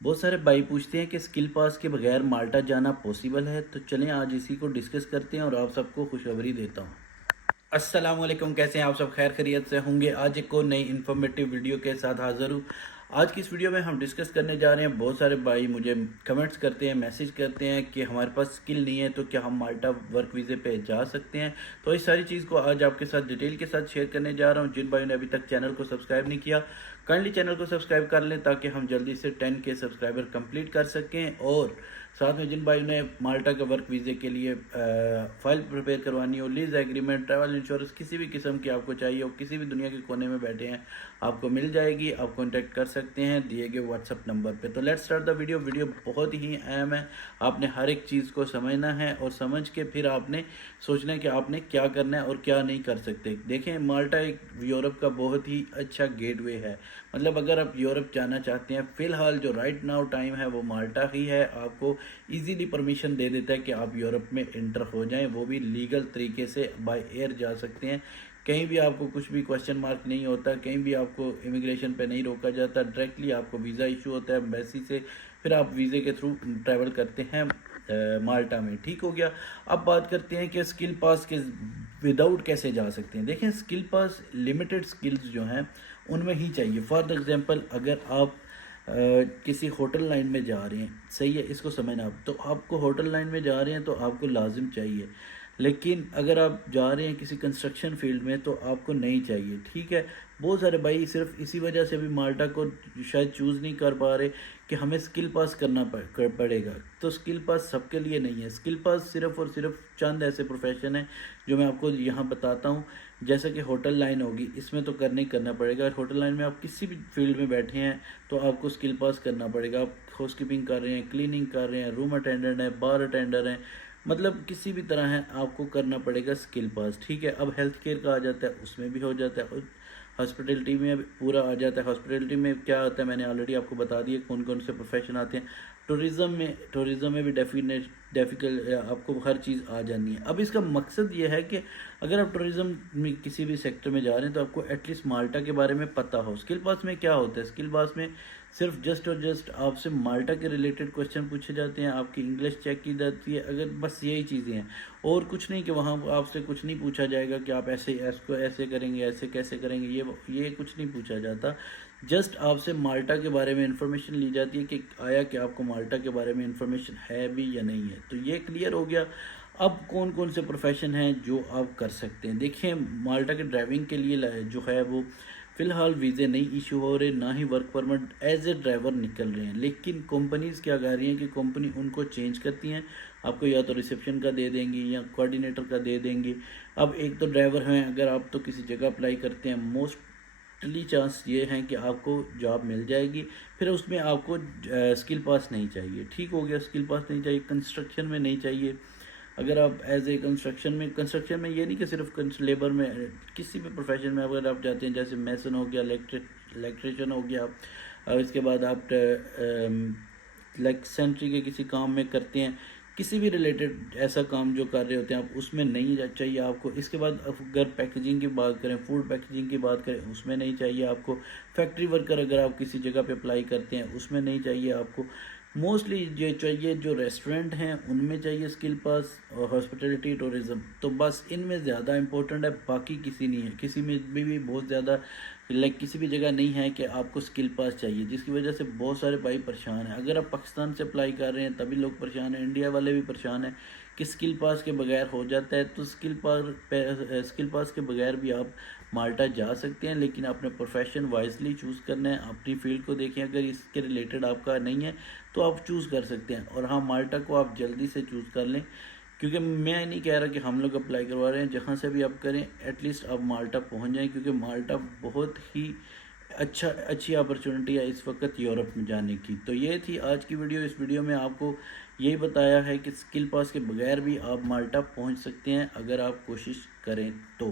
बहुत सारे भाई पूछते हैं कि स्किल पास के बगैर माल्टा जाना पॉसिबल है। तो चलें आज इसी को डिस्कस करते हैं और आप सबको खुशखबरी देता हूँ। अस्सलाम वालेकुम, कैसे हैं आप सब? खैर खैरियत से होंगे। आज एक और नई इन्फॉर्मेटिव वीडियो के साथ हाज़िर हूँ। आज की इस वीडियो में हम डिस्कस करने जा रहे हैं, बहुत सारे भाई मुझे कमेंट्स करते हैं, मैसेज करते हैं कि हमारे पास स्किल नहीं है तो क्या हम माल्टा वर्क वीज़े पे जा सकते हैं। तो इस सारी चीज़ को आज आपके साथ डिटेल के साथ शेयर करने जा रहा हूँ। जिन भाइयों ने अभी तक चैनल को सब्सक्राइब नहीं किया, काइंडली चैनल को सब्सक्राइब कर लें ताकि हम जल्दी से 10 के सब्सक्राइबर कंप्लीट कर सकें। और साथ में जिन भाइयों ने माल्टा के वर्क वीज़े के लिए फ़ाइल प्रिपेयर करवानी हो, लीज़ एग्रीमेंट, ट्रैवल इंश्योरेंस, किसी भी किस्म की आपको चाहिए हो, किसी भी दुनिया के कोने में बैठे हैं, आपको मिल जाएगी। आप कॉन्टैक्ट कर सकते हैं दिए गए व्हाट्सअप नंबर पे। तो let's start the video. Video बहुत ही अहम है। आपने हर एक चीज़ को समझना है और समझ के फिर आपने सोचना है कि आपने क्या करना है और क्या नहीं कर सकते। देखें, माल्टा एक यूरोप का बहुत ही अच्छा गेटवे है। मतलब अगर आप यूरोप जाना चाहते हैं, फ़िलहाल जो राइट नाउ टाइम है वो माल्टा ही है। आपको इजीली परमिशन दे देता है कि आप यूरोप में इंटर हो जाएं, वो भी लीगल तरीके से बाय एयर जा सकते हैं। कहीं भी आपको कुछ भी क्वेश्चन मार्क नहीं होता, कहीं भी आपको इमिग्रेशन पे नहीं रोका जाता। डायरेक्टली आपको वीज़ा इशू होता है एम्बेसी से, फिर आप वीज़े के थ्रू ट्रैवल करते हैं माल्टा में। ठीक हो गया। अब बात करते हैं कि स्किल पास के विदाउट कैसे जा सकते हैं। देखें, स्किल पास लिमिटेड स्किल्स जो हैं उनमें ही चाहिए। फॉर एग्जांपल, अगर आप किसी होटल लाइन में जा रहे हैं, सही है, इसको समझना आप। तो आपको होटल लाइन में जा रहे हैं तो आपको लाजिम चाहिए। लेकिन अगर आप जा रहे हैं किसी कंस्ट्रक्शन फील्ड में तो आपको नहीं चाहिए। ठीक है। बहुत सारे भाई सिर्फ इसी वजह से भी माल्टा को शायद चूज़ नहीं कर पा रहे कि हमें स्किल पास करना पड़ेगा। तो स्किल पास सबके लिए नहीं है। स्किल पास सिर्फ और सिर्फ चंद ऐसे प्रोफेशन है जो मैं आपको यहाँ बताता हूँ। जैसे कि होटल लाइन होगी, इसमें तो करना ही करना पड़ेगा। होटल लाइन में आप किसी भी फील्ड में बैठे हैं तो आपको स्किल पास करना पड़ेगा। आप हाउसकीपिंग कर रहे हैं, क्लीनिंग कर रहे हैं, रूम अटेंडेंट हैं, बार अटेंडर हैं, मतलब किसी भी तरह है, आपको करना पड़ेगा स्किल पास। ठीक है। अब हेल्थ केयर का आ जाता है, उसमें भी हो जाता है। हॉस्पिटलिटी में पूरा आ जाता है। हॉस्पिटलिटी में क्या होता है, मैंने ऑलरेडी आपको बता दिया कौन कौन से प्रोफेशन आते हैं। टूरिज़्म में भी डेफिकल्ट आपको हर चीज़ आ जानी है। अब इसका मकसद ये है कि अगर आप टूरिज़्म में किसी भी सेक्टर में जा रहे हैं तो आपको एटलीस्ट माल्टा के बारे में पता हो। स्किल पास में क्या होता है, स्किल पास में सिर्फ जस्ट और जस्ट आपसे माल्टा के रिलेटेड क्वेश्चन पूछे जाते हैं, आपकी इंग्लिश चेक की जाती है। अगर बस यही चीज़ें हैं और कुछ नहीं, कि वहाँ आपसे कुछ नहीं पूछा जाएगा कि आप ऐसे इसको ऐसे करेंगे, ऐसे कैसे करेंगे, ये कुछ नहीं पूछा जाता। जस्ट आपसे माल्टा के बारे में इंफॉर्मेशन ली जाती है कि आया कि आपको माल्टा के बारे में इंफॉर्मेशन है भी या नहीं है। तो ये क्लियर हो गया। अब कौन कौन से प्रोफेशन हैं जो आप कर सकते हैं। देखिए, माल्टा के ड्राइविंग के लिए जो है वो फ़िलहाल वीज़े नहीं इशू हो रहे, ना ही work permit as a driver निकल रहे हैं। लेकिन कंपनीज़ क्या कर रही हैं कि कंपनी उनको चेंज करती हैं। आपको या तो रिसेप्शन का दे देंगी या कोऑर्डिनेटर का दे देंगी। अब एक तो ड्राइवर हैं, अगर आप तो किसी जगह अप्लाई करते हैं, मोस्टली चांस ये हैं कि आपको जॉब मिल जाएगी। फिर उसमें आपको स्किल पास नहीं चाहिए। ठीक हो गया, स्किल पास नहीं चाहिए। कंस्ट्रक्शन में नहीं चाहिए। अगर आप एज ए कंस्ट्रक्शन में ये नहीं कि सिर्फ लेबर में, किसी भी प्रोफेशन में अगर आप जाते हैं, जैसे मैसन हो गया, इलेक्ट्रिशियन हो गया, और इसके बाद आप लाइक सेंट्री के किसी काम में करते हैं, किसी भी रिलेटेड ऐसा काम जो कर रहे होते हैं आप, उसमें नहीं चाहिए आपको। इसके बाद अगर पैकेजिंग की बात करें, फूड पैकेजिंग की बात करें, उसमें नहीं चाहिए आपको। फैक्ट्री वर्कर अगर आप किसी जगह पे अप्लाई करते हैं, उसमें नहीं चाहिए आपको। मोस्टली जो चाहिए, जो रेस्टोरेंट हैं उनमें चाहिए स्किल पास, और हॉस्पिटलिटी, टूरिज़्म, तो बस इनमें ज़्यादा इंपॉर्टेंट है। बाकी किसी नहीं है, किसी में भी बहुत ज़्यादा लाइक किसी भी जगह नहीं है कि आपको स्किल पास चाहिए, जिसकी वजह से बहुत सारे भाई परेशान हैं। अगर आप पाकिस्तान से अप्लाई कर रहे हैं तभी लोग परेशान हैं, इंडिया वाले भी परेशान हैं कि स्किल पास के बगैर हो जाता है। तो स्किल पास के बगैर भी आप माल्टा जा सकते हैं, लेकिन अपने प्रोफेशन वाइजली चूज़ करना है। अपनी फील्ड को देखें, अगर इसके रिलेटेड आपका नहीं है तो आप चूज़ कर सकते हैं। और हाँ, माल्टा को आप जल्दी से चूज़ कर लें, क्योंकि मैं नहीं कह रहा कि हम लोग अप्लाई करवा रहे हैं। जहाँ से भी आप करें, एटलीस्ट आप माल्टा पहुँच जाएं, क्योंकि माल्टा बहुत ही अच्छी अपॉर्चुनिटी है इस वक्त यूरोप में जाने की। तो ये थी आज की वीडियो। इस वीडियो में आपको यही बताया है कि स्किल पास के बगैर भी आप माल्टा पहुंच सकते हैं अगर आप कोशिश करें तो।